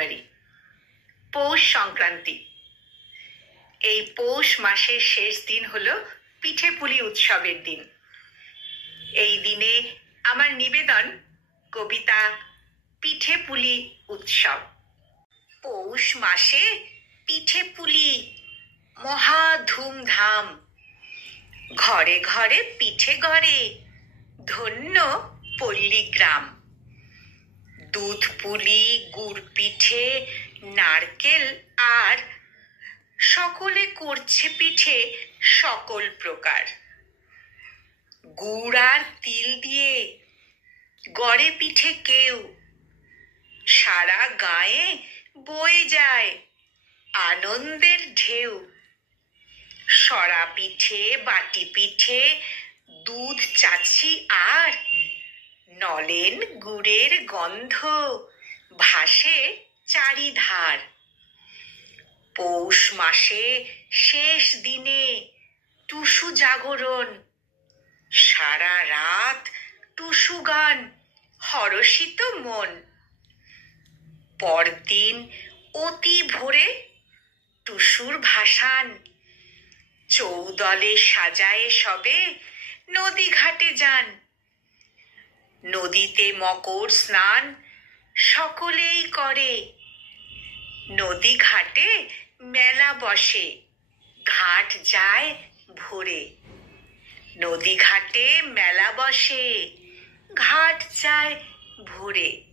জানুয়ারি, পৌষ সংক্রান্তি। এই পৌষ মাসের শেষ দিন হলো পিঠেপুলি উৎসবের দিন। এই দিনে আমার নিবেদন কবিতা পিঠেপুলি উৎসব। পৌষ মাসে পিঠেপুলি মহা ধুমধাম, ঘরে ঘরে পিঠে গড়ে ধন্য পল্লীগ্রাম। দুধ পুলি, গুড় পিঠে, নারকেল আর সকলে করছে পিঠে সকল প্রকার। গুড় আর তিল দিয়ে গড়ে পিঠে কেউ, সারা গায়ে বয়ে যায় আনন্দের ঢেউ। সরা পিঠে, বাটি পিঠে, দুধ চাছি আর নলেন গুড়ের গন্ধ ভাসে চারিধার। পৌষ মাসে শেষ দিনে টুসু জাগরণ, সারা রাত টুসু গান হরষিত মন। পরদিন অতি ভোরে টুসুর ভাসান, চৌদলে সাজায়ে সবে নদী ঘাটে যান। নদীতে মকর স্নান সকলেই করে, নদী ঘাটে মেলা বসে ঘাট যায় ভরে। নদী ঘাটে মেলা বসে ঘাট যায় ভরে।